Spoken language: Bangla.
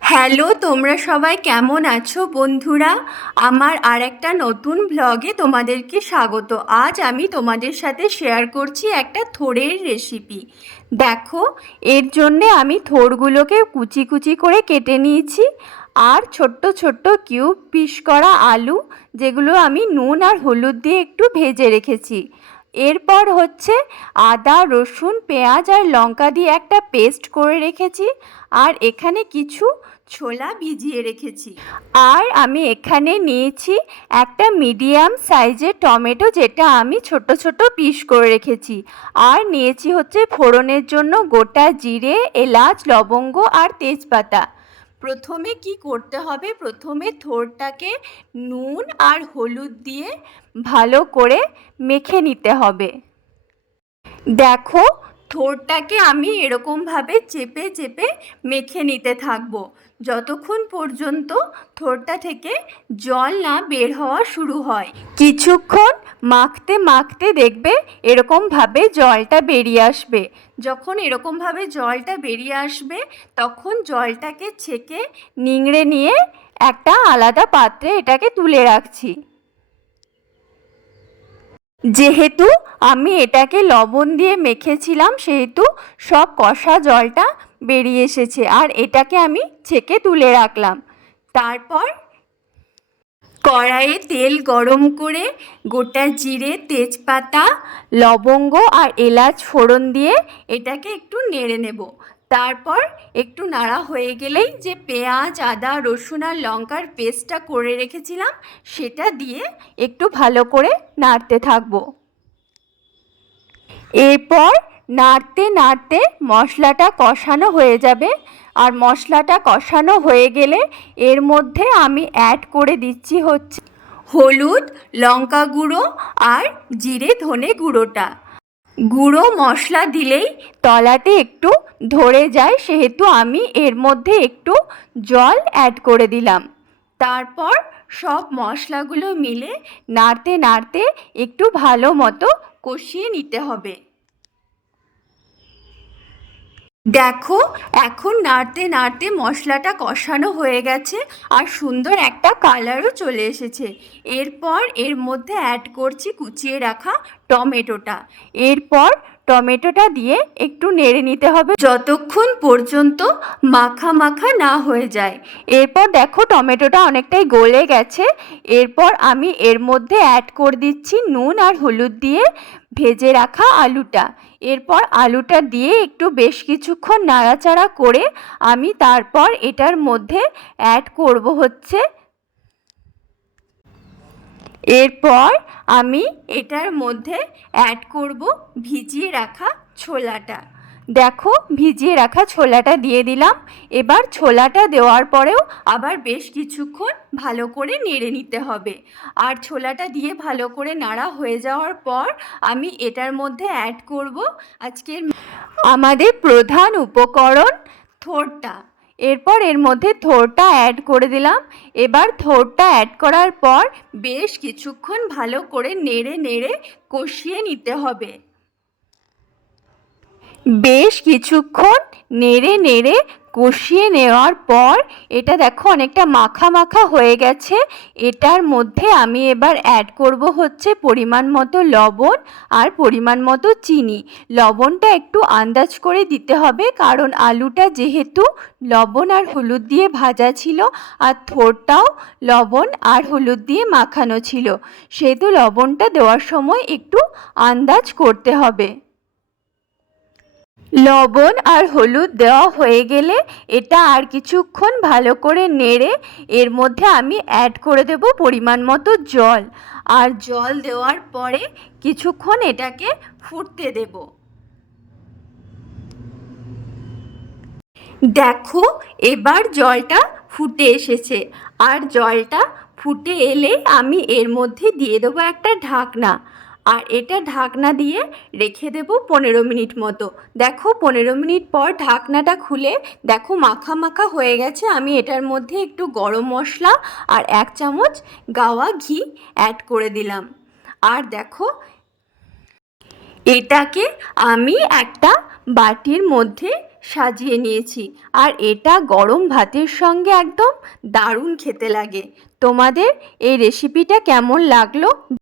হ্যালো, তোমরা সবাই কেমন আছো বন্ধুরা? আমার আর একটা নতুন ব্লগে তোমাদেরকে স্বাগত। আজ আমি তোমাদের সাথে শেয়ার করছি একটা থোড়ের রেসিপি দেখো, এর জন্যে আমি থোড়গুলোকে কুচি কুচি করে কেটে নিয়েছি। আর ছোট্ট ছোট্ট কিউব পিস করা আলু, যেগুলো আমি নুন আর হলুদ দিয়ে একটু ভেজে রেখেছি। এরপর হচ্ছে আদা, রসুন, পেঁয়াজ আর লঙ্কা দিয়ে একটা পেস্ট করে রেখেছি আর এখানে কিছু ছোলা ভিজিয়ে রেখেছি। আর আমি এখানে নিয়েছি একটা মিডিয়াম সাইজের টমেটো যেটা আমি ছোট ছোট পিস করে রেখেছি। আর নিয়েছি হচ্ছে ফোড়নের জন্য গোটা জিরে, এলাচ, লবঙ্গ আর তেজপাতা। প্রথমে কি করতে হবে? প্রথমে থোরটাকে নুন আর হলুদ দিয়ে ভালো করে মেখে নিতে হবে। দেখো থোরটাকে আমি এরকমভাবে চেপে চেপে মেখে নিতে থাকব। যতক্ষণ পর্যন্ত থোরটা থেকে জল না বের হওয়া শুরু হয়, কিছুক্ষণ মাখতে মাখতে দেখবে এরকমভাবে জলটা বেরিয়ে আসবে। যখন এরকমভাবে জলটা বেরিয়ে আসবে, তখন জলটাকে ছেঁকে নিংড়ে নিয়ে একটা আলাদা পাত্রে এটাকে তুলে রাখছি। যেহেতু আমি এটাকে লবণ দিয়ে মেখেছিলাম, সেহেতু সব কষা জলটা বেরিয়ে এসেছে আর এটাকে আমি ছেঁকে তুলে রাখলাম। তারপর কড়াইয়ে তেল গরম করে গোটা জিরে, তেজপাতা, লবঙ্গ আর এলাচ ফোড়ন দিয়ে এটাকে একটু নেড়ে নেব। তারপর একটু নাড়া হয়ে গেলেই যে পেঁয়াজ, আদা, রসুন আর লঙ্কার পেস্টটা করে রেখেছিলাম, সেটা দিয়ে একটু ভালো করে নাড়তে থাকব। এরপর নাড়তে নাড়তে মশলাটা কষানো হয়ে যাবে। আর মশলাটা কষানো হয়ে গেলে এর মধ্যে আমি অ্যাড করে দিচ্ছি হচ্ছে হলুদ, লঙ্কা গুঁড়ো আর জিরে ধনে গুঁড়োটা। গুঁড়ো মশলা দিলেই তলাতে একটু ধরে যায়, সেহেতু আমি এর মধ্যে একটু জল অ্যাড করে দিলাম। তারপর সব মশলাগুলো মিলে নাড়তে নাড়তে একটু ভালো মতো কষিয়ে নিতে হবে। দেখো, এখন নাড়তে নাড়তে মশলাটা কষানো হয়ে গেছে আর সুন্দর একটা কালারও চলে এসেছে। এরপর এর মধ্যে অ্যাড করছি কুচিয়ে রাখা টমেটোটা। এরপর টমেটোটা দিয়ে একটু নেড়ে নিতে হবে যতক্ষণ পর্যন্ত মাখা মাখা না হয়ে যায়। এরপর দেখো টমেটোটা অনেকটাই গলে গেছে। এরপর আমি এর মধ্যে অ্যাড করে দিচ্ছি নুন আর হলুদ দিয়ে ভেজে রাখা আলুটা। এরপর আলুটা দিয়ে একটু বেশ কিছুক্ষণ নাড়াচাড়া করে আমি তারপর এটার মধ্যে অ্যাড করব হচ্ছে এরপর আমি এটার মধ্যে অ্যাড করব ভিজিয়ে রাখা ছোলাটা। দেখো, ভিজিয়ে রাখা ছোলাটা দিয়ে দিলাম। এবার ছোলাটা দেওয়ার পরেও আবার বেশ কিছুক্ষণ ভালো করে নেড়ে নিতে হবে। আর ছোলাটা দিয়ে ভালো করে নাড়া হয়ে যাওয়ার পর আমি এটার মধ্যে অ্যাড করব আজকের আমাদের প্রধান উপকরণ থোরটা। এরপর এর মধ্যে থোরটা অ্যাড করে দিলাম। এবার থোরটা অ্যাড করার পর বেশ কিছুক্ষণ ভালো করে নেড়ে নেড়ে কষিয়ে নিতে হবে। বেশ কিছুক্ষণ নেড়ে নেড়ে কষিয়ে নেওয়ার পর, এটা দেখো অনেকটা মাখা মাখা হয়ে গেছে। এটার মধ্যে আমি এবার অ্যাড করব হচ্ছে পরিমাণ মতো লবণ আর পরিমাণ মতো চিনি। লবণটা একটু আন্দাজ করে দিতে হবে, কারণ আলুটা যেহেতু লবণ আর হলুদ দিয়ে ভাজা ছিল আর থোরটাও লবণ আর হলুদ দিয়ে মাখানো ছিল, সেহেতু লবণটা দেওয়ার সময় একটু আন্দাজ করতে হবে। লবণ আর হলুদ দেওয়া হয়ে গেলে এটা আর কিছুক্ষণ ভালো করে নেড়ে এর মধ্যে আমি অ্যাড করে দেব পরিমাণ মতো জল। আর জল দেওয়ার পরে কিছুক্ষণ এটাকে ফুটতে দেব। দেখো, এবার জলটা ফুটে এসেছে। আর জলটা ফুটে এলে আমি এর মধ্যে দিয়ে দেবো একটা ঢাকনা। আর এটা ঢাকনা দিয়ে রেখে দেবো পনেরো মিনিট মতো। দেখো, পনেরো মিনিট পর ঢাকনাটা খুলে দেখো মাখা মাখা হয়ে গেছে। আমি এটার মধ্যে একটু গরম মশলা আর এক চামচ গাওয়া ঘি অ্যাড করে দিলাম। আর দেখো, এটাকে আমি একটা বাটির মধ্যে সাজিয়ে নিয়েছি। আর এটা গরম ভাতের সঙ্গে একদম দারুণ খেতে লাগে। তোমাদের এই রেসিপিটা কেমন লাগল?